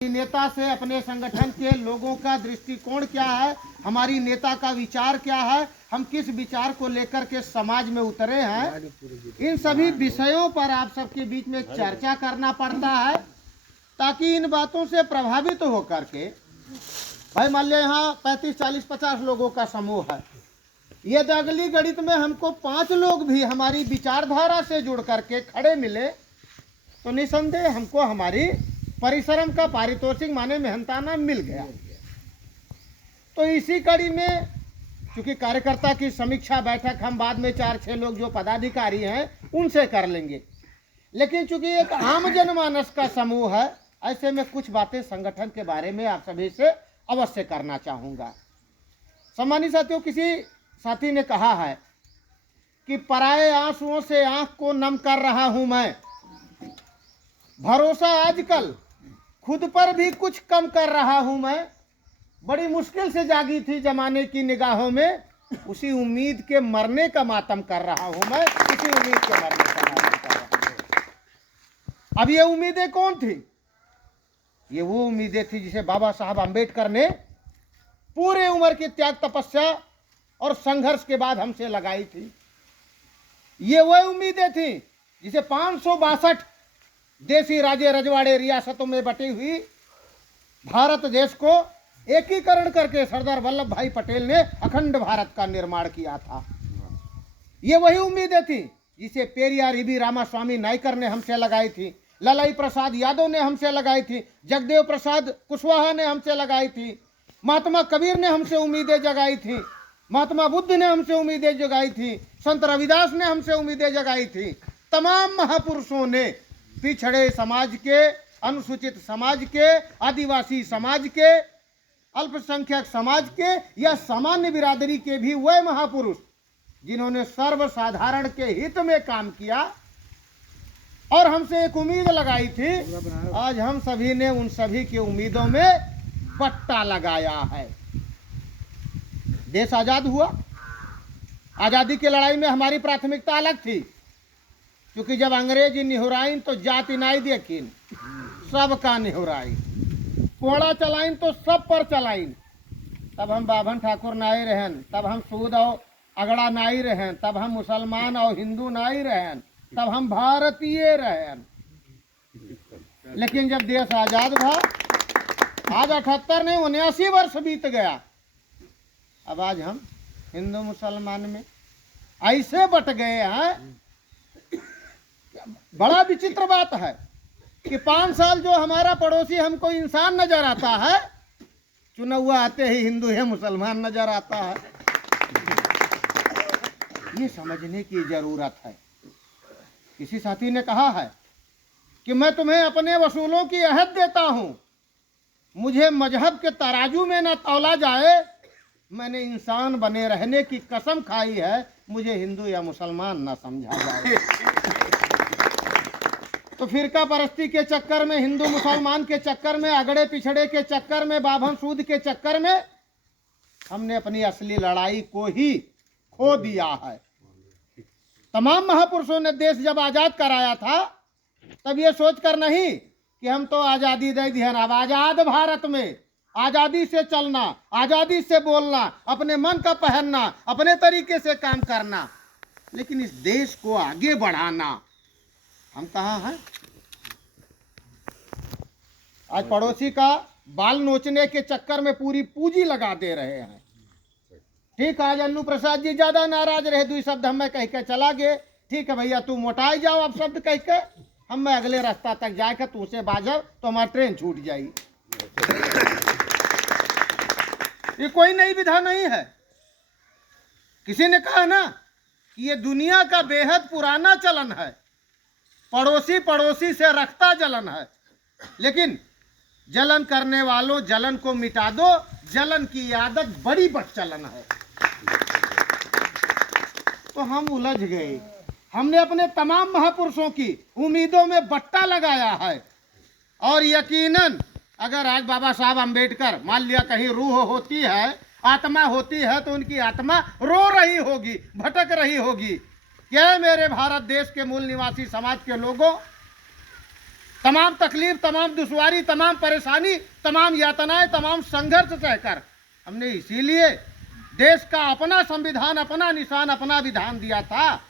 नेता से अपने संगठन के लोगों का दृष्टिकोण क्या है, हमारी नेता का विचार क्या है, हम किस विचार को लेकर के समाज में उतरे हैं, इन सभी विषयों पर आप सबके बीच में चर्चा करना पड़ता है, ताकि इन बातों से प्रभावित होकर के, भाई मान लिया यहाँ 35, 40, 50 लोगों का समूह है, ये अगली गणित में हमको 5 लोग भी हमारी विचारधारा से जुड़ करके खड़े मिले तो निसंदेह हमको हमारी परिश्रम का पारितोषिक माने मेहनताना मिल गया। तो इसी कड़ी में चूंकि कार्यकर्ता की समीक्षा बैठक हम बाद में 4-6 लोग जो पदाधिकारी हैं उनसे कर लेंगे, लेकिन चूंकि एक आम जनमानस का समूह है, ऐसे में कुछ बातें संगठन के बारे में आप सभी से अवश्य करना चाहूँगा। सम्मानित साथियों, किसी साथी ने कहा है कि पराये आंसुओं से आंख को नम कर रहा हूं मैं, भरोसा आजकल खुद पर भी कुछ कम कर रहा हूं मैं, बड़ी मुश्किल से जागी थी जमाने की निगाहों में, उसी उम्मीद के मरने का मातम कर रहा हूं मैं, उसी उम्मीद के मरने का मातम कर रहा हूं। अब ये उम्मीदें कौन थी? ये वो उम्मीदें थी जिसे बाबा साहब अम्बेडकर ने पूरे उम्र की त्याग तपस्या और संघर्ष के बाद हमसे लगाई थी। ये वह उम्मीदें थी जिसे 562 देसी राज्य रजवाड़े रियासतों में बटी हुई भारत देश को एकीकरण करके सरदार वल्लभ भाई पटेल ने अखंड भारत का निर्माण किया था। ये वही उम्मीदें थी जिसे पेरियार ईबी रामास्वामी नायकर ने हमसे लगाई थी, ललाई प्रसाद यादव ने हमसे लगाई थी, जगदेव प्रसाद कुशवाहा ने हमसे लगाई थी, महात्मा कबीर ने हमसे उम्मीदें जगाई थी, महात्मा बुद्ध ने हमसे उम्मीदें जगाई थी, संत रविदास ने हमसे उम्मीदें जगाई थी। तमाम महापुरुषों ने पिछड़े समाज के, अनुसूचित समाज के, आदिवासी समाज के, अल्पसंख्यक समाज के या सामान्य बिरादरी के भी वह महापुरुष जिन्होंने सर्वसाधारण के हित में काम किया और हमसे एक उम्मीद लगाई थी, आज हम सभी ने उन सभी की उम्मीदों में पट्टा लगाया है। देश आजाद हुआ, आजादी की लड़ाई में हमारी प्राथमिकता अलग थी, क्योंकि जब अंग्रेजी निहुराइन तो जाति नाई देखिन, सबका निहुराइन, कोड़ा चलाइन तो सब पर चलाइन, तब हम बाभन ठाकुर नाई रहन, तब हम सूद और अगड़ा नाई रहन, तब हम मुसलमान और हिंदू नाई रहन, तब हम भारतीय रहन। लेकिन जब देश आजाद हुआ, आज 78 नहीं 79 वर्ष बीत गया, अब आज हम हिंदू मुसलमान में ऐसे बट गए हैं। बड़ा विचित्र बात है कि 5 साल जो हमारा पड़ोसी हमको इंसान नजर आता है, चुना हुआ आते ही हिंदू है मुसलमान नजर आता है। ये समझने की जरूरत है। किसी साथी ने कहा है कि मैं तुम्हें अपने वसूलों की अहद देता हूं, मुझे मजहब के तराजू में न तौला जाए, मैंने इंसान बने रहने की कसम खाई है, मुझे हिंदू या मुसलमान न समझा जाए। तो फिरका परस्ती के चक्कर में, हिंदू मुसलमान के चक्कर में, अगड़े पिछड़े के चक्कर में, बाभन सूद के चक्कर में हमने अपनी असली लड़ाई को ही खो दिया है। तमाम महापुरुषों ने देश जब आजाद कराया था तब ये सोचकर नहीं कि हम तो आजादी दे दी है, अब आजाद भारत में आजादी से चलना, आजादी से बोलना, अपने मन का पहनना, अपने तरीके से काम करना, लेकिन इस देश को आगे बढ़ाना हम कहाँ हैं? आज पड़ोसी का बाल नोचने के चक्कर में पूरी पूंजी लगा दे रहे हैं। ठीक, आज अन्नू प्रसाद जी ज्यादा नाराज रहे, 2 शब्द हमें कह के चला गए, ठीक है भैया तू मोटाई जाओ, अब शब्द कह के हम मैं अगले रास्ता तक जाएगा, तू से बाजब तो हमारी ट्रेन छूट जाएगी। ये कोई नई विधा नहीं है। किसी ने कहा ना कि ये दुनिया का बेहद पुराना चलन है, पड़ोसी पड़ोसी से रखता जलन है, लेकिन जलन करने वालों जलन को मिटा दो, जलन की आदत बड़ी बदचलन है। तो हम उलझ गए, हमने अपने तमाम महापुरुषों की उम्मीदों में बट्टा लगाया है। और यकीनन अगर आज बाबा साहब अम्बेडकर मान लिया कहीं रूह होती है, आत्मा होती है, तो उनकी आत्मा रो रही होगी, भटक रही होगी। क्या मेरे भारत देश के मूल निवासी समाज के लोगों, तमाम तकलीफ, तमाम दुश्वारी, तमाम परेशानी, तमाम यातनाएं, तमाम संघर्ष सहकर हमने इसीलिए देश का अपना संविधान, अपना निशान, अपना विधान दिया था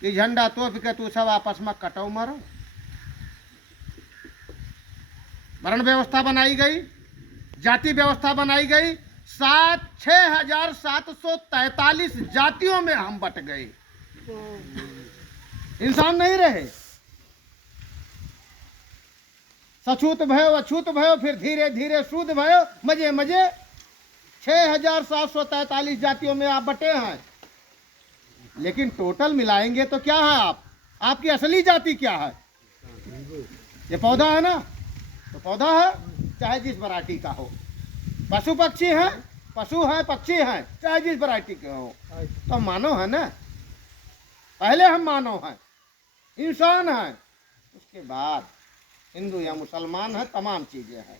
कि झंडा तोप के तू सब आपस में कटो मरो। वर्ण व्यवस्था बनाई गई, जाति व्यवस्था बनाई गई, 6,743 जातियों में हम बट गए, इंसान नहीं रहे। सछूत भयो, अछूत भयो, फिर धीरे धीरे शुद्ध भयो, मजे मजे 6,743 जातियों में आप बटे हैं। लेकिन टोटल मिलाएंगे तो क्या है आपकी असली जाति क्या है? ये पौधा है ना, तो पौधा है, चाहे जिस वैरायटी का हो। पशु पक्षी है, पशु है, पक्षी है, चाहे जिस वैरायटी के हो। तो मानव है ना, पहले हम मानव हैं, इंसान हैं, उसके बाद हिंदू या मुसलमान है, तमाम चीजें हैं।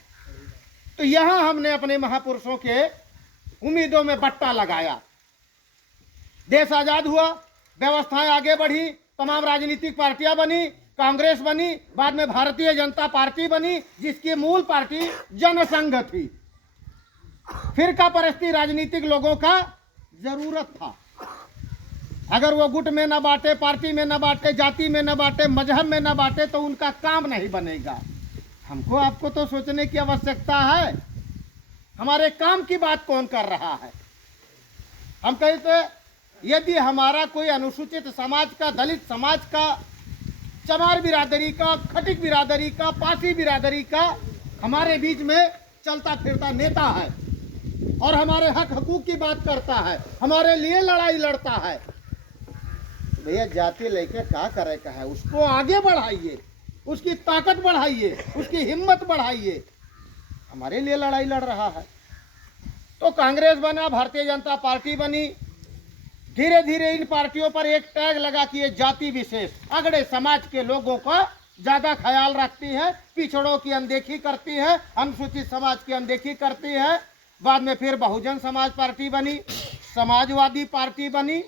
तो यहां हमने अपने महापुरुषों के उम्मीदों में बट्टा लगाया। देश आजाद हुआ, व्यवस्थाएं आगे बढ़ी, तमाम राजनीतिक पार्टियां बनी, कांग्रेस बनी, बाद में भारतीय जनता पार्टी बनी, जिसकी मूल पार्टी जनसंघ थी। फिरका परस्ती राजनीतिक लोगों का जरूरत था। अगर वो गुट में न बांटे, पार्टी में न बांटे, जाति में न बांटे, मजहब में न बांटे, तो उनका काम नहीं बनेगा। हमको आपको तो सोचने की आवश्यकता है, हमारे काम की बात कौन कर रहा है। हम कहते यदि हमारा कोई अनुसूचित समाज का, दलित समाज का, चमार बिरादरी का, खटिक बिरादरी का, पासी बिरादरी का हमारे बीच में चलता फिरता नेता है और हमारे हक हकूक की बात करता है, हमारे लिए लड़ाई लड़ता है, भैया जाति लेके क्या करे का है, उसको आगे बढ़ाइए, उसकी ताकत बढ़ाइए, उसकी हिम्मत बढ़ाइए। हमारे लिए लड़ाई लड़ रहा है। तो कांग्रेस बना, भारतीय जनता पार्टी बनी, धीरे धीरे इन पार्टियों पर एक टैग लगा कि ये जाति विशेष, अगड़े समाज के लोगों का ज्यादा ख्याल रखती है, पिछड़ों की अनदेखी करती है, अनुसूचित समाज की अनदेखी करती है। बाद में फिर बहुजन समाज पार्टी बनी, समाजवादी पार्टी बनी,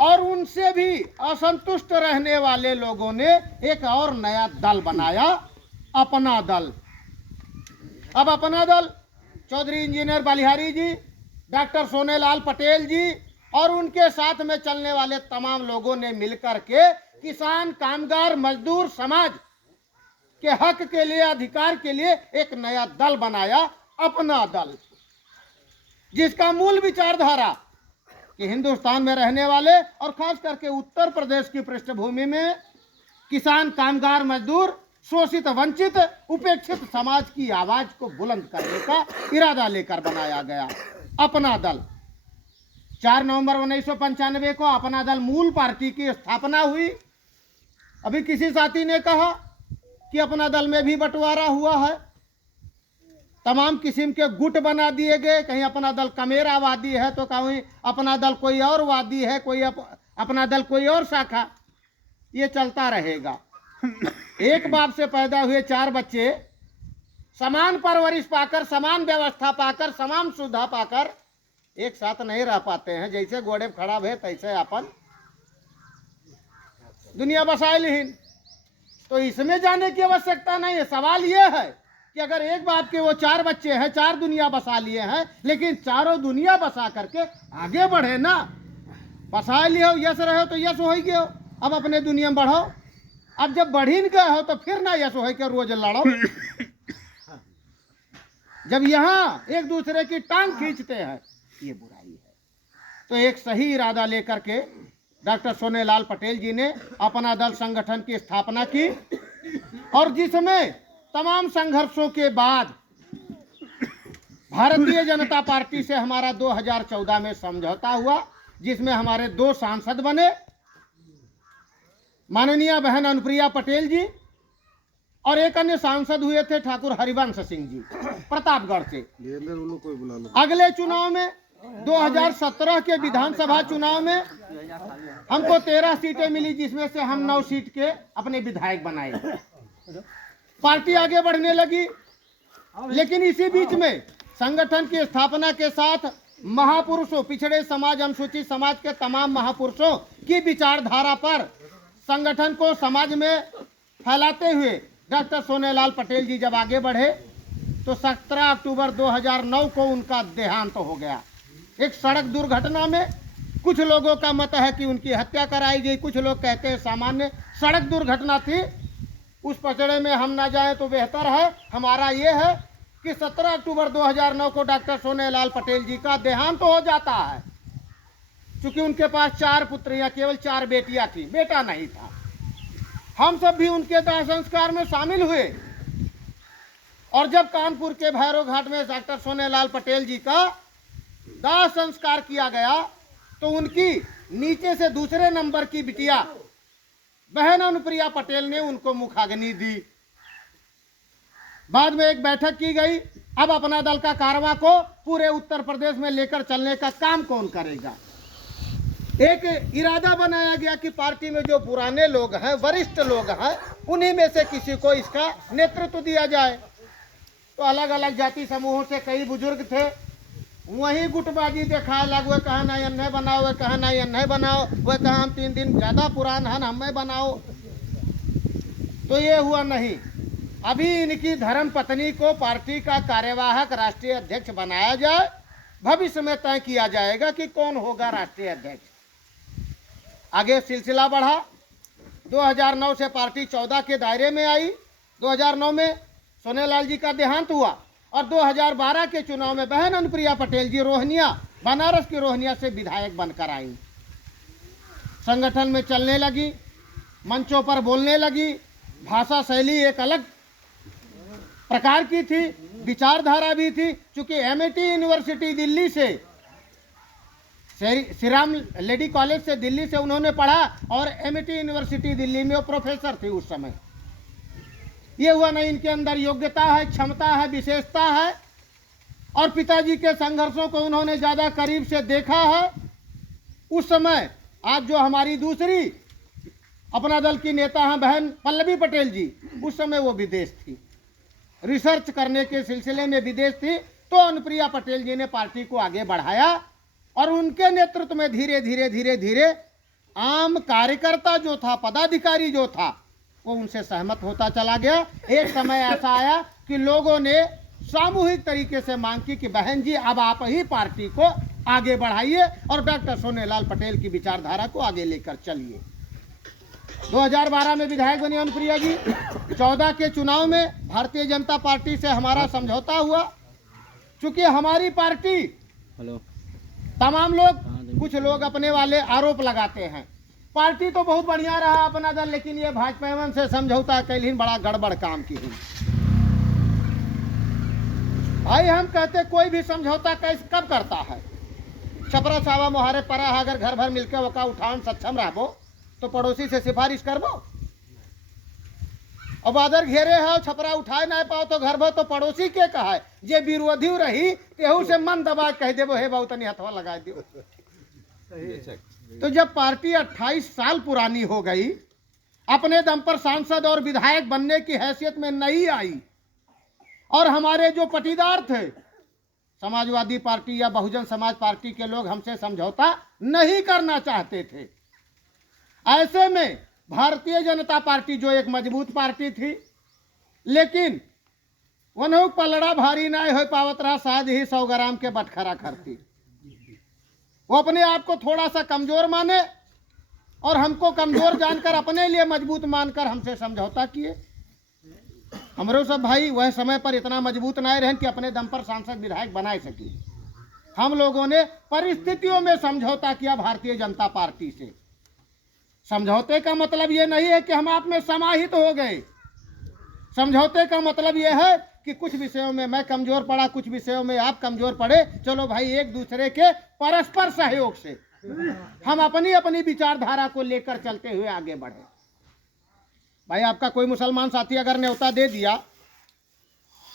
और उनसे भी असंतुष्ट रहने वाले लोगों ने एक और नया दल बनाया, अपना दल। अब अपना दल चौधरी इंजीनियर बलिहारी जी, डॉक्टर सोनेलाल पटेल जी और उनके साथ में चलने वाले तमाम लोगों ने मिलकर के किसान, कामगार, मजदूर समाज के हक के लिए, अधिकार के लिए एक नया दल बनाया, अपना दल, जिसका मूल विचारधारा कि हिंदुस्तान में रहने वाले और खास करके उत्तर प्रदेश की पृष्ठभूमि में किसान, कामगार, मजदूर, शोषित, वंचित, उपेक्षित समाज की आवाज को बुलंद करने का इरादा लेकर बनाया गया अपना दल। 4 नवंबर 1995 को अपना दल मूल पार्टी की स्थापना हुई। अभी किसी साथी ने कहा कि अपना दल में भी बंटवारा हुआ है, तमाम किस्म के गुट बना दिए गए, कहीं अपना दल कमेरा वादी है तो कहीं अपना दल कोई और वादी है, कोई अपना दल कोई और शाखा। ये चलता रहेगा। एक बाप से पैदा हुए 4 बच्चे समान परवरिश पाकर, समान व्यवस्था पाकर, समान सुविधा पाकर एक साथ नहीं रह पाते हैं। जैसे घोड़े खड़ा है तैसे अपन दुनिया बसाइलहीन। तो इसमें जाने की आवश्यकता नहीं है। सवाल यह है कि अगर एक बाप के वो 4 बच्चे हैं, 4 दुनिया बसा लिए हैं, लेकिन चारों दुनिया बसा करके आगे बढ़े ना। बसा लियो, यश रहे तो यश हो गए हो, अब अपने दुनिया में बढ़ो। अब जब बढ़ ही गए हो तो फिर ना यश हो के रोज लड़ो। जब यहाँ एक दूसरे की टांग खींचते हैं, ये बुराई है। तो एक सही इरादा लेकर के डॉक्टर सोनेलाल पटेल जी ने अपना दल संगठन की स्थापना की, और जिसमें तमाम संघर्षों के बाद भारतीय जनता पार्टी से हमारा 2014 में समझौता हुआ, जिसमें हमारे 2 सांसद बने, माननीय बहन अनुप्रिया पटेल जी, और एक अन्य सांसद हुए थे ठाकुर हरिवंश सिंह जी प्रतापगढ़ से। अगले चुनाव में 2017 के विधानसभा चुनाव में हमको 13 सीटें मिली, जिसमें से हम 9 सीट के अपने विधायक बनाए। पार्टी आगे बढ़ने लगी, लेकिन इसी बीच में संगठन की स्थापना के साथ महापुरुषों, पिछड़े समाज, अनुसूचित समाज के तमाम महापुरुषों की विचारधारा पर संगठन को समाज में फैलाते हुए डॉक्टर सोनेलाल पटेल जी जब आगे बढ़े तो 17 अक्टूबर 2009 को उनका देहांत हो गया। एक सड़क दुर्घटना में। कुछ लोगों का मत है कि उनकी हत्या कराई गई, कुछ लोग कहते हैं सामान्य सड़क दुर्घटना थी। उस पचड़े में हम ना जाएं तो बेहतर है। हमारा ये है कि 17 अक्टूबर 2009 को डॉक्टर सोनेलाल पटेल जी का देहांत हो जाता है। चूंकि उनके पास 4 पुत्रियां, केवल 4 बेटियां थी, बेटा नहीं था। हम सब भी उनके दाह संस्कार में शामिल हुए और जब कानपुर के भैरव घाट में डॉक्टर सोनेलाल पटेल जी का दाह संस्कार किया गया तो उनकी नीचे से दूसरे नंबर की बिटिया बहन अनुप्रिया पटेल ने उनको मुखाग्नि दी। बाद में एक बैठक की गई। अब अपना दल का कारवां को पूरे उत्तर प्रदेश में लेकर चलने का काम कौन करेगा। एक इरादा बनाया गया कि पार्टी में जो पुराने लोग हैं, वरिष्ठ लोग हैं, उन्हीं में से किसी को इसका नेतृत्व दिया जाए। तो अलग अलग जाति समूहों से कई बुजुर्ग थे, वही गुटबाजी दिखाए लग। वह कहा नहीं अन्य बनाओ, वह कहा नहीं अन्य बनाओ, वह कहा हम 3 दिन ज़्यादा पुरान हैं हमें बनाओ। तो ये हुआ नहीं। अभी इनकी धर्म पत्नी को पार्टी का कार्यवाहक राष्ट्रीय अध्यक्ष बनाया जाए। भविष्य में तय किया जाएगा कि कौन होगा राष्ट्रीय अध्यक्ष। आगे सिलसिला बढ़ा। 2009 से पार्टी 14 के दायरे में आई। 2009 में सोनेलाल जी का देहांत हुआ और 2012 के चुनाव में बहन अनुप्रिया पटेल जी रोहनिया, बनारस की रोहनिया से विधायक बनकर आई। संगठन में चलने लगी, मंचों पर बोलने लगी। भाषा शैली एक अलग प्रकार की थी, विचारधारा भी थी। चूंकि एमआईटी यूनिवर्सिटी दिल्ली से, श्री राम लेडी कॉलेज से दिल्ली से उन्होंने पढ़ा और एमआईटी यूनिवर्सिटी दिल्ली में वो प्रोफेसर थी उस समय। ये हुआ नहीं, इनके अंदर योग्यता है, क्षमता है, विशेषता है और पिताजी के संघर्षों को उन्होंने ज़्यादा करीब से देखा है। उस समय आज जो हमारी दूसरी अपना दल की नेता हैं बहन पल्लवी पटेल जी, उस समय वो विदेश थी, रिसर्च करने के सिलसिले में विदेश थी। तो अनुप्रिया पटेल जी ने पार्टी को आगे बढ़ाया और उनके नेतृत्व में धीरे धीरे धीरे धीरे आम कार्यकर्ता जो था, पदाधिकारी जो था, वो उनसे सहमत होता चला गया। एक समय ऐसा आया कि लोगों ने सामूहिक तरीके से मांग की कि बहन जी अब आप ही पार्टी को आगे बढ़ाइए और डॉक्टर सोनेलाल पटेल की विचारधारा को आगे लेकर चलिए। 2012 में विधायक बनी अनुप्रिया जी। 14 के चुनाव में भारतीय जनता पार्टी से हमारा समझौता हुआ। चूंकि हमारी पार्टी, तमाम लोग, कुछ लोग अपने वाले आरोप लगाते हैं पार्टी तो बहुत बढ़िया रहा अपना दल, लेकिन ये भाजपा से समझौता कैलिन बड़ा गड़बड़ काम की हुई। भाई हम कहते कोई भी समझौता कैसे कब करता है। छपरा सावा मोहारे परा अगर घर भर मिलकर वका उठान सक्षम रहबो तो पड़ोसी से सिफारिश करबो। अब अदर घेरे है छपरा उठाए ना पाओ तो घर भर तो पड़ोसी के कहा है। जे विरोधी रही तेहू से मन दबा कह देबो हे बहुत नहीं हथवा लगा दियो। तो जब पार्टी 28 साल पुरानी हो गई, अपने दम पर सांसद और विधायक बनने की हैसियत में नहीं आई और हमारे जो पटीदार थे समाजवादी पार्टी या बहुजन समाज पार्टी के लोग हमसे समझौता नहीं करना चाहते थे। ऐसे में भारतीय जनता पार्टी जो एक मजबूत पार्टी थी, लेकिन वनहु पलड़ा भारी ना हो पावत रहा, शायद ही 100 ग्राम के बटखरा करती। वो अपने आप को थोड़ा सा कमजोर माने और हमको कमजोर जानकर अपने लिए मजबूत मानकर हमसे समझौता किए। हमरो सब भाई वह समय पर इतना मजबूत नहीं रहे कि अपने दम पर सांसद विधायक बना सके। हम लोगों ने परिस्थितियों में समझौता किया भारतीय जनता पार्टी से। समझौते का मतलब ये नहीं है कि हम आप में समाहित हो गए। समझौते का मतलब ये है कि कुछ विषयों में मैं कमजोर पड़ा, कुछ विषयों में आप कमजोर पड़े, चलो भाई एक दूसरे के परस्पर सहयोग से हम अपनी अपनी विचारधारा को लेकर चलते हुए आगे बढ़े। भाई आपका कोई मुसलमान साथी अगर न्योता दे दिया,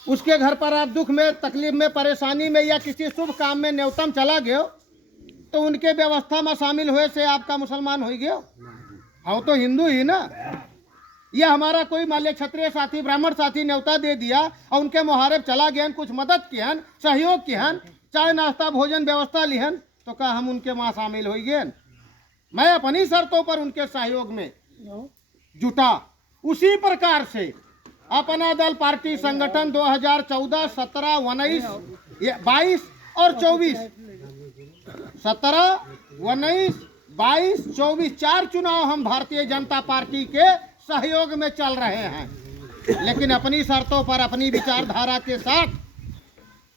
उसके घर पर आप दुख में, तकलीफ में, परेशानी में या किसी शुभ काम में न्योतम चला गयो तो उनके व्यवस्था में शामिल हुए से आपका मुसलमान हो गयो। हम तो हिंदू ही ना। यह हमारा कोई मान लिया क्षत्रिय साथी, ब्राह्मण साथी न्योता दे दिया और उनके मुहारिब चला गया, कुछ मदद किहन, सहयोग किहन, चाय नाश्ता भोजन व्यवस्था लिहन, तो क्या हम उनके वहाँ शामिल हो गए? मैं अपनी शर्तों पर उनके सहयोग में जुटा, उसी प्रकार से अपना दल पार्टी संगठन 2014, 17, 19, 22 और 24, 17, 19, 22, 24 4 चुनाव हम भारतीय जनता पार्टी के सहयोग में चल रहे हैं, लेकिन अपनी शर्तों पर, अपनी विचारधारा के साथ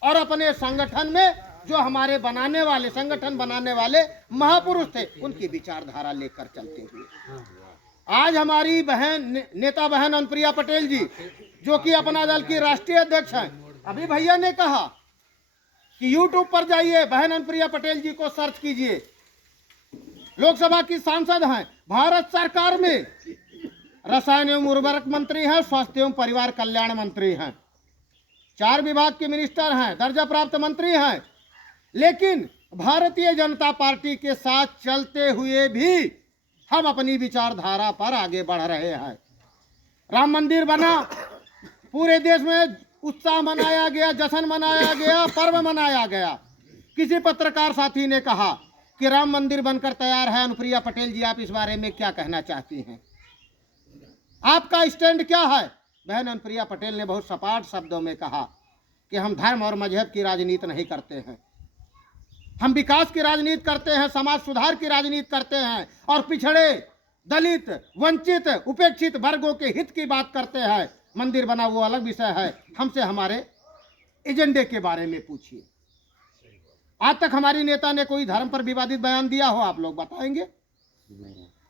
और अपने संगठन में जो हमारे बनाने वाले, संगठन बनाने वाले महापुरुष थे, उनकी विचारधारा लेकर चलते हुए आज हमारी बहन, नेता बहन अनुप्रिया पटेल जी, जो कि अपना दल की राष्ट्रीय अध्यक्ष हैं, अभी भैया ने कहा कि YouTube पर जाइए, बहन अनुप्रिया पटेल जी को सर्च कीजिए, लोकसभा की सांसद हैं, भारत सरकार में रसायन एवं उर्वरक मंत्री हैं, स्वास्थ्य एवं परिवार कल्याण मंत्री हैं, 4 विभाग के मिनिस्टर हैं, दर्जा प्राप्त मंत्री हैं, लेकिन भारतीय जनता पार्टी के साथ चलते हुए भी हम अपनी विचारधारा पर आगे बढ़ रहे हैं। राम मंदिर बना, पूरे देश में उत्साह मनाया गया, जश्न मनाया गया, पर्व मनाया गया। किसी पत्रकार साथी ने कहा कि राम मंदिर बनकर तैयार है, अनुप्रिया पटेल जी आप इस बारे में क्या कहना चाहती हैं, आपका स्टैंड क्या है? बहन अनुप्रिया पटेल ने बहुत सपाट शब्दों में कहा कि हम धर्म और मजहब की राजनीति नहीं करते हैं, हम विकास की राजनीति करते हैं, समाज सुधार की राजनीति करते हैं और पिछड़े, दलित, वंचित, उपेक्षित वर्गों के हित की बात करते हैं। मंदिर बना वो अलग विषय है, हमसे हमारे एजेंडे के बारे में पूछिए। आज तक हमारी नेता ने कोई धर्म पर विवादित बयान दिया हो, आप लोग बताएंगे?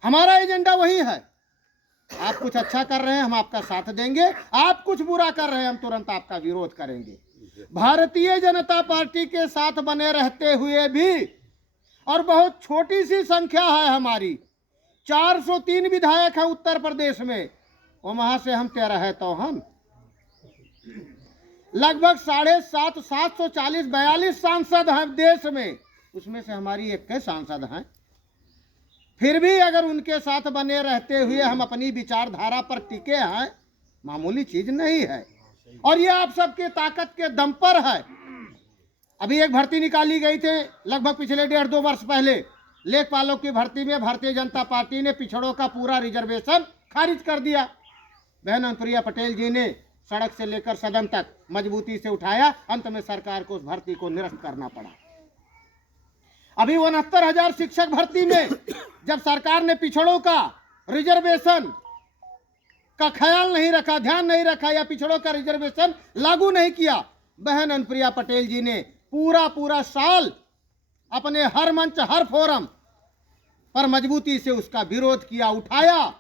हमारा एजेंडा वही है, आप कुछ अच्छा कर रहे हैं हम आपका साथ देंगे, आप कुछ बुरा कर रहे हैं हम तुरंत आपका विरोध करेंगे। भारतीय जनता पार्टी के साथ बने रहते हुए भी, और बहुत छोटी सी संख्या है हमारी, 403 विधायक है उत्तर प्रदेश में, और वहां से हम 13 है, तो हम लगभग 740 सांसद हैं देश में, उसमें से हमारी 21 सांसद हैं। फिर भी अगर उनके साथ बने रहते हुए हम अपनी विचारधारा पर टिके हैं, मामूली चीज नहीं है, और ये आप सबके ताकत के दम पर है। अभी एक भर्ती निकाली गई थी लगभग पिछले 1.5-2 वर्ष पहले, लेखपालों की भर्ती में भारतीय जनता पार्टी ने पिछड़ों का पूरा रिजर्वेशन खारिज कर दिया। बहन अनुप्रिया पटेल जी ने सड़क से लेकर सदन तक मजबूती से उठाया, अंत में सरकार को उस भर्ती को निरस्त करना पड़ा। अभी 69,000 शिक्षक भर्ती में जब सरकार ने पिछड़ों का रिजर्वेशन का ख्याल नहीं रखा, ध्यान नहीं रखा, या पिछड़ों का रिजर्वेशन लागू नहीं किया, बहन अनुप्रिया पटेल जी ने पूरा साल अपने हर मंच, हर फोरम पर मजबूती से उसका विरोध किया, उठाया।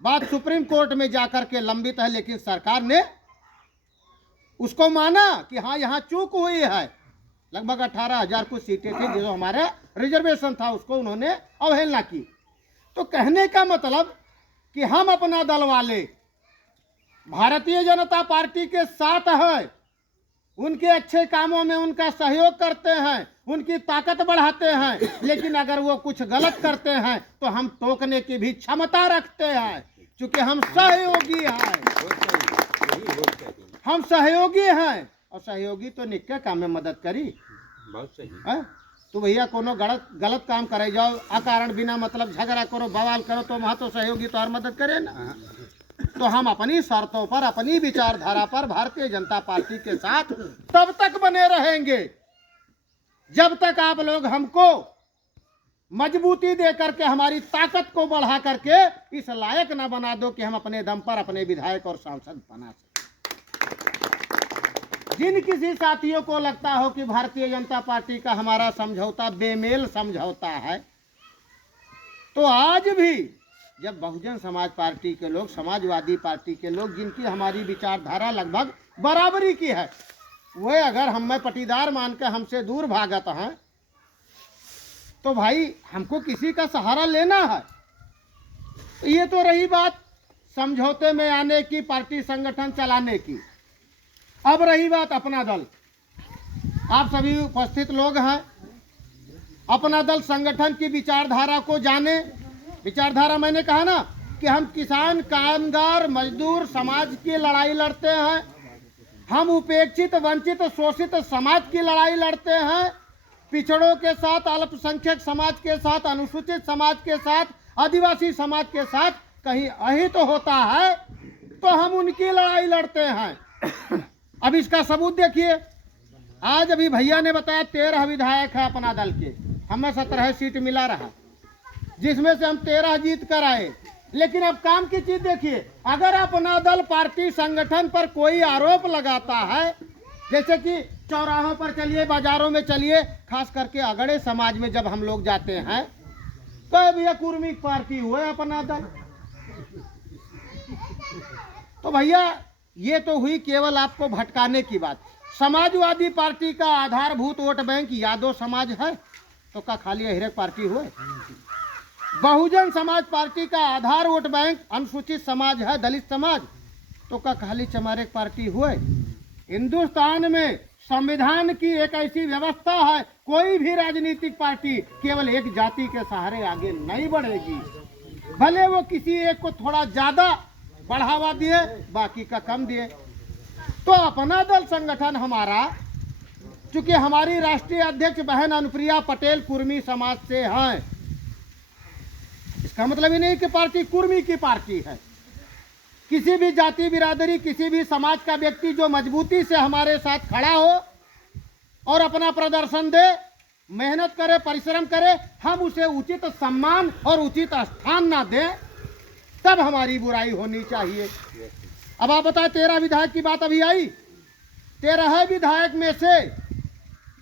बात सुप्रीम कोर्ट में जाकर के लंबित है, लेकिन सरकार ने उसको माना कि हाँ यहाँ चूक हुई है। लगभग 18,000 कुछ सीटें थी जो हमारा रिजर्वेशन था, उसको उन्होंने अवहेलना की। तो कहने का मतलब कि हम अपना दल वाले भारतीय जनता पार्टी के साथ हैं, उनके अच्छे कामों में उनका सहयोग करते हैं, उनकी ताकत बढ़ाते हैं, लेकिन अगर वो कुछ गलत करते हैं तो हम टोकने की भी क्षमता रखते हैं, क्योंकि हम सहयोगी हैं। हम सहयोगी हैं, और सहयोगी तो निक्के काम में मदद करी। बहुत सही है तो भैया कोनो गलत काम करे जाओ, अकारण बिना मतलब झगड़ा करो, बवाल करो, तो वहाँ तो सहयोगी तो और मदद करे ना। तो हम अपनी शर्तों पर, अपनी विचारधारा पर भारतीय जनता पार्टी के साथ तब तक बने रहेंगे जब तक आप लोग हमको मजबूती दे करके, हमारी ताकत को बढ़ा करके इस लायक ना बना दो कि हम अपने दम पर अपने विधायक और सांसद बना सकें। जिन किसी साथियों को लगता हो कि भारतीय जनता पार्टी का हमारा समझौता बेमेल समझौता है, तो आज भी जब बहुजन समाज पार्टी के लोग, समाजवादी पार्टी के लोग, जिनकी हमारी विचारधारा लगभग बराबरी की है, वे अगर हमें पटीदार मान के हमसे दूर भागत हैं, तो भाई हमको किसी का सहारा लेना है। तो ये तो रही बात समझौते में आने की, पार्टी संगठन चलाने की। अब रही बात अपना दल। आप सभी उपस्थित लोग हैं, अपना दल संगठन की विचारधारा को जाने। विचारधारा मैंने कहा ना कि हम किसान, कामगार, मजदूर समाज की लड़ाई लड़ते हैं, हम उपेक्षित, वंचित, शोषित समाज की लड़ाई लड़ते हैं, पिछड़ों के साथ, अल्पसंख्यक समाज के साथ, अनुसूचित समाज के साथ, आदिवासी समाज के साथ कहीं अहित होता है तो हम उनकी लड़ाई लड़ते हैं। अब इसका सबूत देखिए, आज अभी भैया ने बताया 13 विधायक है अपना दल के, हमें 17 सीट मिला रहा, जिसमें से हम 13 जीत कर आए। लेकिन अब काम की चीज देखिए, अगर अपना दल पार्टी संगठन पर कोई आरोप लगाता है, जैसे कि चौराहों पर चलिए, बाजारों में चलिए, खास करके अगड़े समाज में जब हम लोग जाते हैं तो भैया कुर्मी पार्टी हुए अपना दल, तो भैया ये तो हुई केवल आपको भटकाने की बात। समाजवादी पार्टी का आधारभूत वोट बैंक यादव समाज है तो का खाली अहिरक पार्टी हुए। बहुजन समाज पार्टी का आधार वोट बैंक अनुसूचित समाज है, दलित समाज, तो का खाली चमारेक पार्टी हुए। हिंदुस्तान में संविधान की एक ऐसी व्यवस्था है, कोई भी राजनीतिक पार्टी केवल एक जाति के सहारे आगे नहीं बढ़ेगी, भले वो किसी एक को थोड़ा ज्यादा बढ़ावा दिए बाकी का कम दिए। तो अपना दल संगठन हमारा, चूंकि हमारी राष्ट्रीय अध्यक्ष बहन अनुप्रिया पटेल कुर्मी समाज से हैं, इसका मतलब ही नहीं कि पार्टी कुर्मी की पार्टी है। किसी भी जाति बिरादरी, किसी भी समाज का व्यक्ति जो मजबूती से हमारे साथ खड़ा हो और अपना प्रदर्शन दे, मेहनत करे, परिश्रम करे, हम उसे उचित सम्मान और उचित स्थान ना दें, तब हमारी बुराई होनी चाहिए। अब आप बताएं, 13 विधायक की बात अभी आई, 13 विधायक में से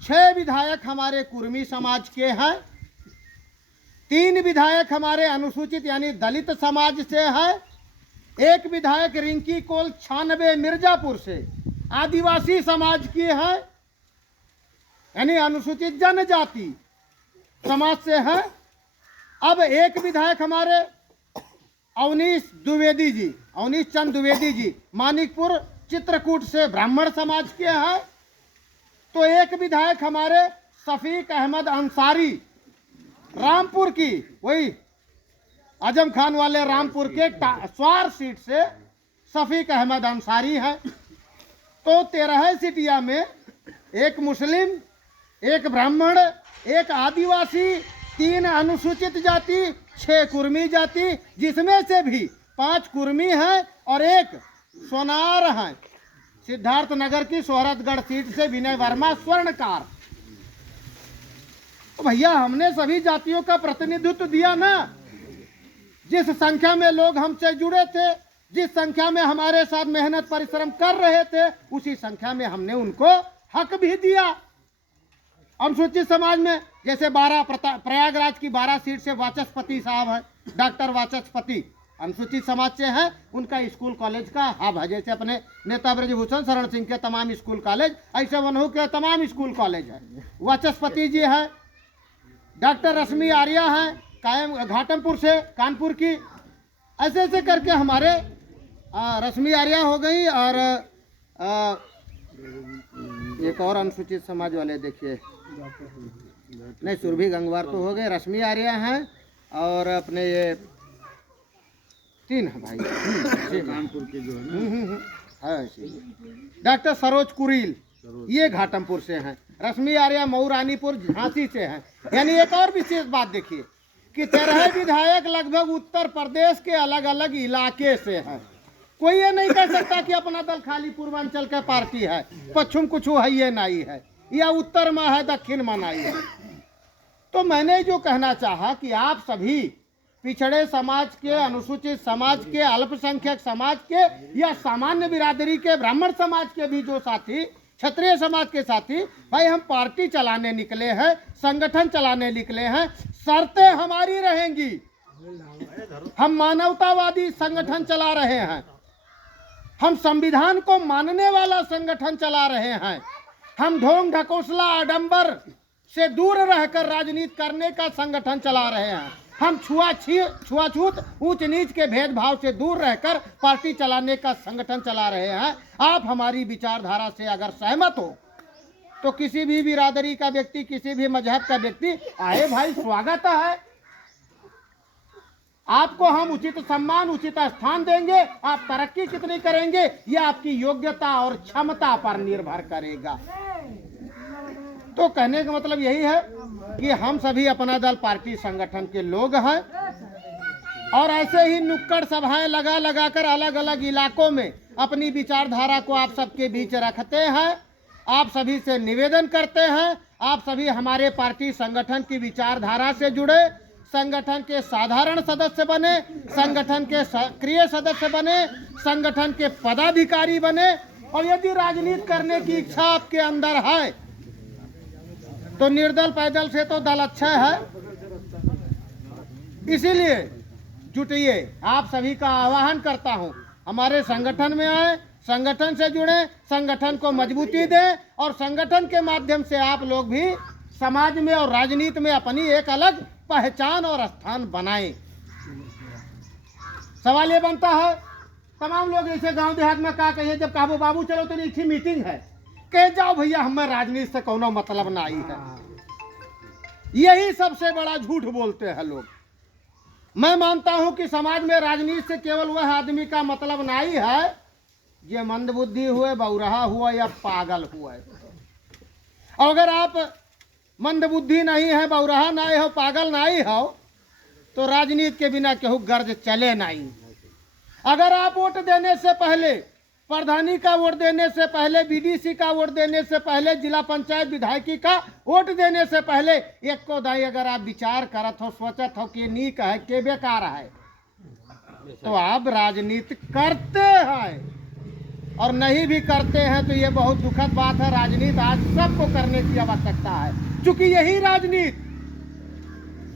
6 विधायक हमारे कुर्मी समाज के हैं, 3 विधायक हमारे अनुसूचित यानी दलित समाज से है, 1 विधायक रिंकी कोल 96 मिर्जापुर से आदिवासी समाज की है यानी अनुसूचित जनजाति समाज से है। अब 1 विधायक हमारे अवनीश चंद द्विवेदी जी मानिकपुर चित्रकूट से ब्राह्मण समाज के हैं। तो 1 विधायक हमारे शफीक अहमद अंसारी रामपुर की, वही आजम खान वाले रामपुर के स्वार सीट से शफीक अहमद अंसारी है। तो 13 सीटिया में 1 मुस्लिम, 1 ब्राह्मण, 1 आदिवासी, 3 अनुसूचित जाति, 6 कुर्मी जाति, जिसमें से भी 5 कुर्मी हैं और 1 सोनार हैं। सिद्धार्थ नगर की सोहरतगढ़ सीट से विनय वर्मा स्वर्णकार। तो भैया हमने सभी जातियों का प्रतिनिधित्व दिया ना। जिस संख्या में लोग हमसे जुड़े थे, जिस संख्या में हमारे साथ मेहनत परिश्रम कर रहे थे, उसी संख्या में हमने उनको हक भी दिया। अनुसूचित समाज में जैसे 12 प्रयागराज की 12 सीट से वाचस्पति साहब हैं, डॉक्टर वाचस्पति अनुसूचित समाज से हैं, उनका स्कूल कॉलेज का हब है। जैसे अपने नेता ब्रजभूषण शरण सिंह के तमाम स्कूल कॉलेज, ऐसे वनहू के तमाम स्कूल कॉलेज है। वाचस्पति जी हैं, डॉक्टर रश्मि आर्या हैं कायम घाटमपुर से, कानपुर की, ऐसे ऐसे करके हमारे रश्मि आर्या हो गई। और एक और अनुसूचित समाज वाले देखिए, नहीं सुरभि गंगवार तो हो गए, रश्मि आर्या हैं और अपने ये 3 है भाई कानपुर के जो है डॉक्टर सरोज कुरील, ये घाटमपुर से हैं। रश्मि आर्या मऊ रानीपुर झांसी से हैं। यानी एक और विशेष बात देखिए कि 13 विधायक लगभग उत्तर प्रदेश के अलग अलग इलाके से हैं। कोई ये नहीं कह सकता कि अपना दल खाली पूर्वांचल का पार्टी है, पश्चिम कुछ है ये नहीं है, या उत्तर में है दक्षिण में नहीं है। तो मैंने जो कहना चाहा कि आप सभी पिछड़े समाज के, अनुसूचित समाज के, अल्पसंख्यक समाज के या सामान्य बिरादरी के ब्राह्मण समाज के भी जो साथी, क्षत्रिय समाज के साथी, भाई हम पार्टी चलाने निकले हैं, संगठन चलाने निकले हैं, शर्तें हमारी रहेंगी। हम मानवतावादी संगठन चला रहे हैं, हम संविधान को मानने वाला संगठन चला रहे हैं, हम ढोंग ढकोसला आडंबर से दूर रहकर राजनीति करने का संगठन चला रहे हैं, हम छुआछूत ऊंच नीच के भेदभाव से दूर रहकर पार्टी चलाने का संगठन चला रहे हैं। आप हमारी विचारधारा से अगर सहमत हो तो किसी भी बिरादरी का व्यक्ति, किसी भी मजहब का व्यक्ति आए भाई, स्वागत है। आपको हम उचित सम्मान, उचित स्थान देंगे। आप तरक्की कितनी करेंगे ये आपकी योग्यता और क्षमता पर निर्भर करेगा। तो कहने का मतलब यही है कि हम सभी अपना दल पार्टी संगठन के लोग हैं और ऐसे ही नुक्कड़ सभाएं लगा लगा कर अलग अलग इलाकों में अपनी विचारधारा को आप सबके बीच रखते हैं। आप सभी से निवेदन करते हैं, आप सभी हमारे पार्टी संगठन की विचारधारा से जुड़े, संगठन के साधारण सदस्य बने, संगठन के सक्रिय सदस्य बने, संगठन के पदाधिकारी बने। और यदि राजनीति करने की इच्छा आपके अंदर है तो निर्दल पैदल से तो दल अच्छा है। इसीलिए जुटिए, आप सभी का आह्वान करता हूं, हमारे संगठन में आए, संगठन से जुड़े, संगठन को मजबूती दें और संगठन के माध्यम से आप लोग भी समाज में और राजनीति में अपनी एक अलग पहचान और स्थान बनाएं। सवाल ये बनता है, तमाम लोग ऐसे गांव देहात में क्या कहिए, जब कहो बाबू चलो तो एक मीटिंग है, कह जाओ भैया हमें राजनीति से कोनो मतलब नहीं है। यही सबसे बड़ा झूठ बोलते हैं लोग। मैं मानता हूं कि समाज में राजनीति से केवल वह आदमी का मतलब नहीं है जो मंदबुद्धि हुए, बौरहा हुआ या पागल हुआ है। और अगर आप मंदबुद्धि नहीं है, बौरहा नहीं हो, पागल नहीं हो तो राजनीति के बिना केहू गर्ज चले नहीं। अगर आप वोट देने से पहले, प्रधानी का वोट देने से पहले, बीडीसी का वोट देने से पहले, जिला पंचायत विधायकी का वोट देने से पहले एक को दाई अगर आप विचार करत हो, सोचत हो कि नीक है के बेकार है, तो आप राजनीति करते हैं। और नहीं भी करते हैं तो ये बहुत दुखद बात है। राजनीति आज सबको करने की आवश्यकता है, क्योंकि यही राजनीति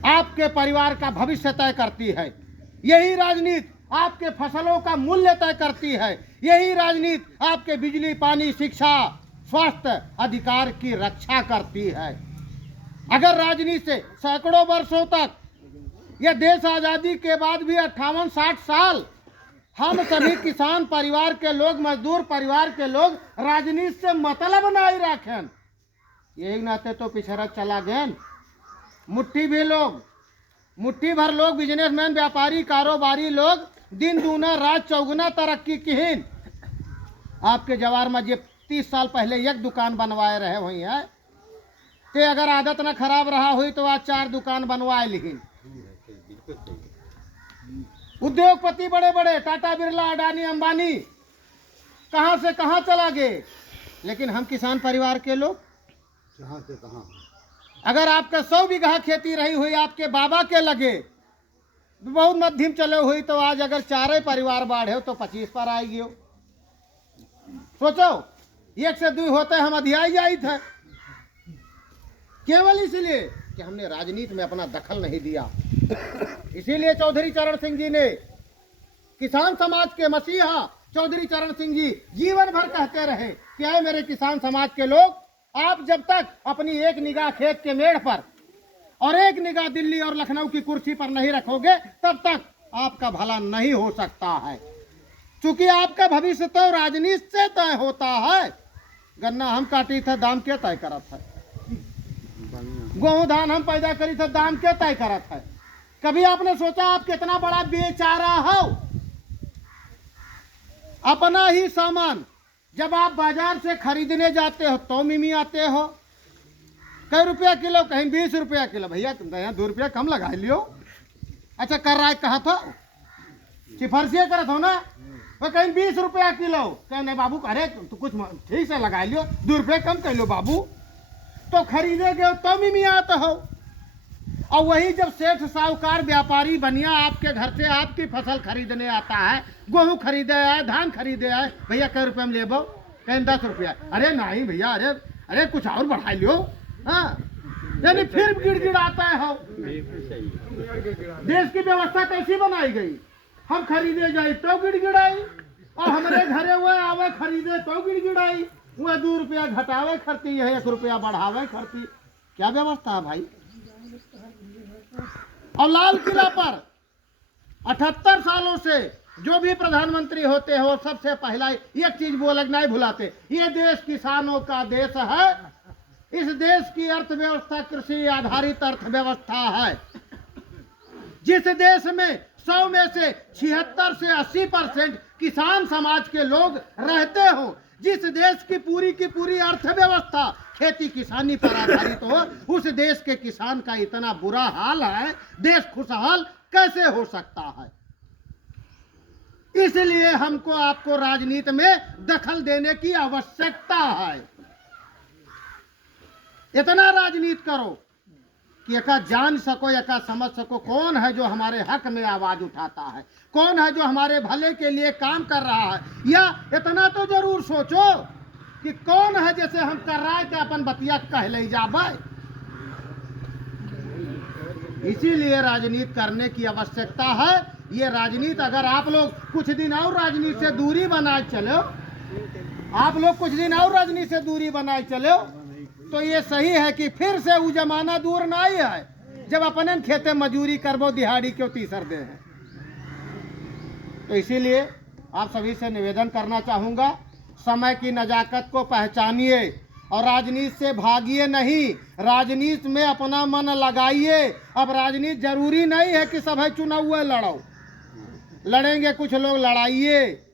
आपके परिवार का भविष्य तय करती है। यही राजनीति आपके फसलों का मूल्य तय करती है। यही राजनीति आपके बिजली, पानी, शिक्षा, स्वास्थ्य अधिकार की रक्षा करती है। अगर राजनीति से सैकड़ों वर्षों तक, यह देश आजादी के बाद भी 58-60 साल हम सभी किसान परिवार के लोग, मजदूर परिवार के लोग राजनीति से मतलब नहीं रखें, यही नाते तो पिछड़ा चला गए। मुट्ठी भर लोग, बिजनेसमैन, व्यापारी, कारोबारी लोग दिन दूना रात चौगुना तरक्की किहीन। आपके जवार में जे 30 साल पहले एक दुकान बनवाए रहे हुई है, ते अगर आदत न खराब रहा हुई तो आज 4 दुकान बनवाए लिहिन। उद्योगपति बड़े बड़े टाटा, बिरला, अडानी, अंबानी कहां से कहां चला गए, लेकिन हम किसान परिवार के लोग कहां से कहां। अगर आपका 100 बीघा खेती रही हुई आपके बाबा के लगे, बहुत मध्यम चले हुई, तो आज अगर 4 परिवार बाढ़े तो 25 पर आएगी। सोचो, 1 से 2 होते हम अधियाई जाई थे, केवल इसलिए कि हमने राजनीति में अपना दखल नहीं दिया। इसीलिए चौधरी चरण सिंह जी ने, किसान समाज के मसीहा चौधरी चरण सिंह जी जीवन भर कहते रहे कि आए मेरे किसान समाज के लोग, आप जब तक अपनी एक निगाह खेत के मेड़ पर और एक निगाह दिल्ली और लखनऊ की कुर्सी पर नहीं रखोगे, तब तक आपका भला नहीं हो सकता है। क्योंकि आपका भविष्य तो राजनीति से तय होता है। गन्ना हम काटी थे, दाम क्या तय करत है? गेहूं धान हम पैदा करी थे, दाम क्या तय करत है? कभी आपने सोचा आप कितना बड़ा बेचारा हो? अपना ही सामान जब आप बाजार से खरीदने जाते हो तो मिमी आते हो, कई रुपया किलो, कहीं 20 रुपया किलो। भैया 2 रुपया कम लगा लियो। अच्छा कर रहा है, कहा था सिफारिशें करत हो ना, वो कहीं 20 रुपया किलो, कहीं नहीं बाबू, अरे तो कुछ ठीक से लगा लियो, 2 रुपये कम कर लो बाबू, तो खरीदे गए तो मिमी आता हो। और वही जब सेठ, साहूकार, व्यापारी, बनिया आपके घर से आपकी फसल खरीदने आता है, गेहूं खरीदे आए, धान खरीदे आए, भैया कै रुपये में लेबो? कहीं 10 रुपया। अरे नहीं भैया, अरे कुछ और बढ़ा लियो। हाँ, यानी फिर गिड़गिड़ाता है हो। देश की व्यवस्था कैसी बनाई गई? हम खरीदे जाए तो गिड़गिड़ाई, और हमारे घरे हुए आवे खरीदे तो गिड़गिड़ाई। वह 2 रुपया घटावे खर्ची है, 1 रुपया बढ़ावे खर्ची। क्या व्यवस्था है भाई? और लाल किला पर 78 सालों से जो भी प्रधानमंत्री होते हैं वो सबसे पहला एक चीज बोलना नहीं भुलाते, ये देश किसानों का देश है। इस देश की अर्थव्यवस्था कृषि आधारित अर्थव्यवस्था है। जिस देश में 100 में से 76 से 80% किसान समाज के लोग रहते हो, जिस देश की पूरी अर्थव्यवस्था खेती किसानी पर आधारित हो, उस देश के किसान का इतना बुरा हाल है। देश खुशहाल कैसे हो सकता है? इसलिए हमको आपको राजनीति में दखल देने की आवश्यकता है। इतना राजनीति करो कि एका जान सको, एका समझ सको कौन है जो हमारे हक में आवाज उठाता है, कौन है जो हमारे भले के लिए काम कर रहा है। या इतना तो जरूर सोचो कि कौन है जैसे हम कर रहा है कि अपन बतिया कह ले जाबे। इसीलिए राजनीति करने की आवश्यकता है। ये राजनीति अगर आप लोग कुछ दिन और राजनीति से दूरी बनाए चलो, आप लोग कुछ दिन और राजनीति से दूरी बनाए चलो, तो ये सही है कि फिर से वो जमाना दूर ना ही है जब अपने खेते मजूरी करबो दिहाड़ी क्यों तीसर दे है। तो इसीलिए आप सभी से निवेदन करना चाहूँगा, समय की नजाकत को पहचानिए और राजनीति से भागिए नहीं, राजनीति में अपना मन लगाइए। अब राजनीति जरूरी नहीं है कि सब चुनाव हुए लड़ो, लड़ेंगे कुछ लोग लड़ाइए।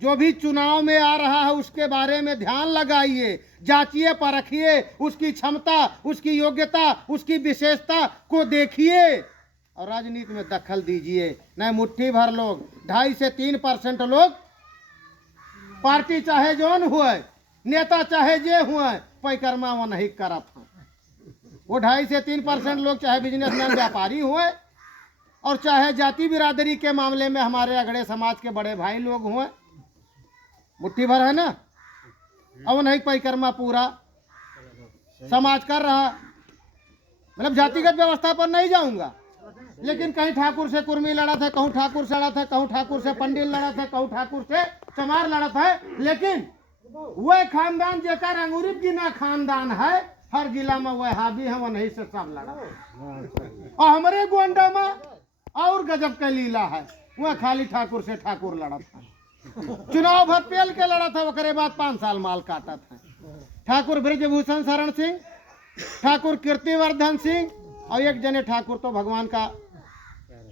जो भी चुनाव में आ रहा है उसके बारे में ध्यान लगाइए, जांचिए परखिए, उसकी क्षमता, उसकी योग्यता, उसकी विशेषता को देखिए और राजनीति में दखल दीजिए। नहीं मुट्ठी भर लोग, 2.5 से 3% लोग, पार्टी चाहे जौन हुए, नेता चाहे जे हुए, परिक्रमा वो नहीं करत है। वो 2.5 से 3% लोग चाहे बिजनेसमैन व्यापारी हुए और चाहे जाति बिरादरी के मामले में हमारे अगड़े समाज के बड़े भाई लोग हुए, मुट्ठी भर है ना। अब नहीं परिक्रमा पूरा समाज कर रहा, मतलब जातिगत व्यवस्था पर नहीं जाऊंगा, लेकिन कहीं ठाकुर से कुर्मी लड़ा था, कहूँ ठाकुर से लड़ा था, कहूँ ठाकुर से पंडित लड़ा था, कहूँ ठाकुर से चमार लड़ा था, लेकिन वह खानदान जेकर अंगूरी गिना खानदान है, हर जिला में वह हावी है, वह नहीं से सब लड़ा। और हमारे गोंडा में और गजब का लीला है, वह खाली ठाकुर से ठाकुर लड़ा था, चुनाव भर पेल के लड़ा था, वकरे बाद 5 साल माल काटा था। ठाकुर ब्रजभूषण शरण सिंह, ठाकुर कीर्तिवर्धन सिंह और एक जने ठाकुर तो भगवान का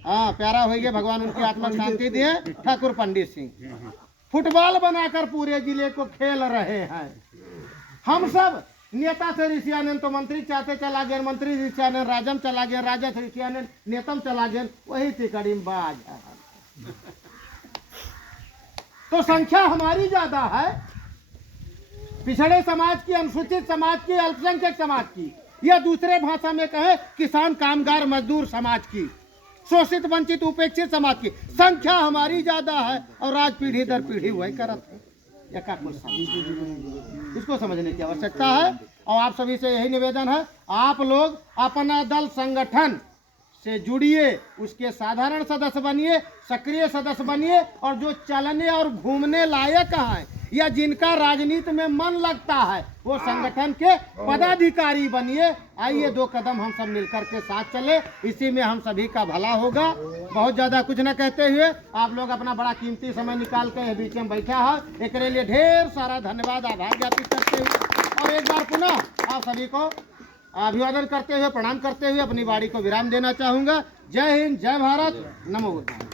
प्यारा हो गया, भगवान उनकी आत्मा शांति दिए, ठाकुर पंडित सिंह फुटबॉल बनाकर पूरे जिले को खेल रहे हैं। हम सब नेता से ऋषियानंद तो मंत्री चाहते चला गए, मंत्री ऋषियानंद राजम चला गया, राजा से ऋषियानंद नेतम चला गया, वही तिकड़ी बाज है। तो संख्या हमारी ज्यादा है, पिछड़े समाज की, अनुसूचित समाज की, अल्पसंख्यक समाज की, या दूसरे भाषा में कहे किसान कामगार मजदूर समाज की, शोषित वंचित उपेक्षित समाज की संख्या हमारी ज्यादा है और आज पीढ़ी दर पीढ़ी वही करत है। इसको समझने की आवश्यकता है। और आप सभी से यही निवेदन है, आप लोग अपना दल संगठन से जुड़िए, उसके साधारण सदस्य बनिए, सक्रिय सदस्य बनिए, और जो चलने और घूमने लायक हैं या जिनका राजनीति में मन लगता है वो संगठन के पदाधिकारी बनिए। आइए 2 कदम हम सब मिलकर के साथ चले, इसी में हम सभी का भला होगा। बहुत ज़्यादा कुछ न कहते हुए आप लोग अपना बड़ा कीमती समय निकाल के बीच में बैठा है, एक लिए ढेर सारा धन्यवाद, आभार ज्ञापित करते हुए और एक बार पुनः आप सभी को अभिवादन करते हुए, प्रणाम करते हुए अपनी वाणी को विराम देना चाहूँगा। जय हिंद, जय भारत, नमो बुद्धाय।